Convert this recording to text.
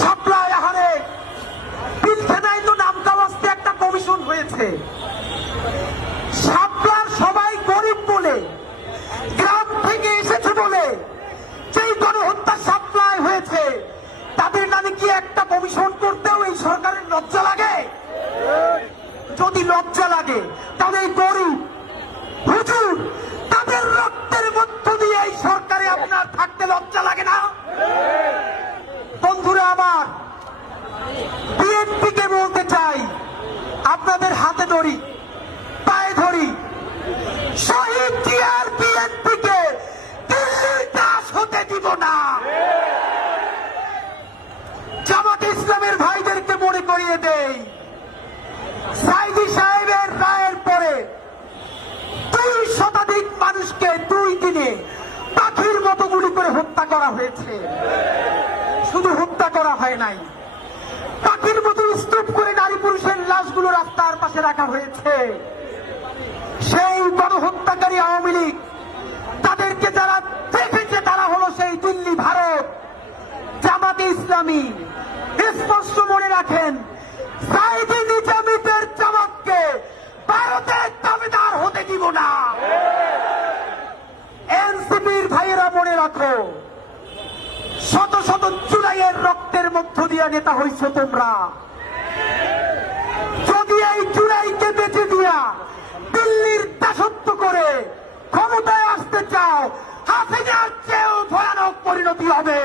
Supply আহারে পিলখানায় তো নামকাওয়াস্তে একটা কমিশন হয়েছে। সাপ্লার সবাই গরিব বলে, গ্রাম থেকে এসেছে বলে যেই গণহত্যা সাপ্লাই হয়েছে, তাদের নামে কি একটা কমিশন করতেও এই সরকারের লজ্জা লাগে? যদি লজ্জা লাগে তাহলে এই গরিব হুজুর তাদের রক্তের মধ্য দিয়ে এই সরকারে আপনার থাকতে লজ্জা লাগে না? বন্ধুরা আমার, বিএনপিকে বলতে চাই, আপনাদের হাতে ধরি, পায়ে ধরি, শহীদ জিয়ার বিএনপিকে দিল্লির দাস হতে দিব না। জামাত ইসলামের ভাইদেরকে মনে করিয়ে দেই, সাইদি সাহেবের রায়ের পরে 2 শতাধিক মানুষকে 2 দিনে পাখির মতো গুলি করে হত্যা করা হয়েছে। শুধু হত্যা করা হয় নাই, পাখির মতো স্তূপ করে নারী পুরুষের লাশগুলো রাস্তার পাশে রাখা হয়েছে। সেই গণহত্যাকারী আওয়ামী লীগ, তাদেরকে যারা দেখেছে তারা হলো সেই দিল্লি, ভারত, জামাতে ইসলামী। স্পষ্ট মনে রাখেন, সাইদি নিজামীদের জামাতকে ভারতের দাবিদার হতে দিব না। এনসিপির ভাইয়েরা মনে রাখো, শত শত জুলাইয়ের রক্তের মধ্য দিয়ে নেতা হইছ তোমরা। যদি এই জুলাইকে বেঁচে দিয়া দিল্লির দাসত্ব করে ক্ষমতায় আসতে চাও, হাসিনার চেয়েও ভয়ানক পরিণতি হবে।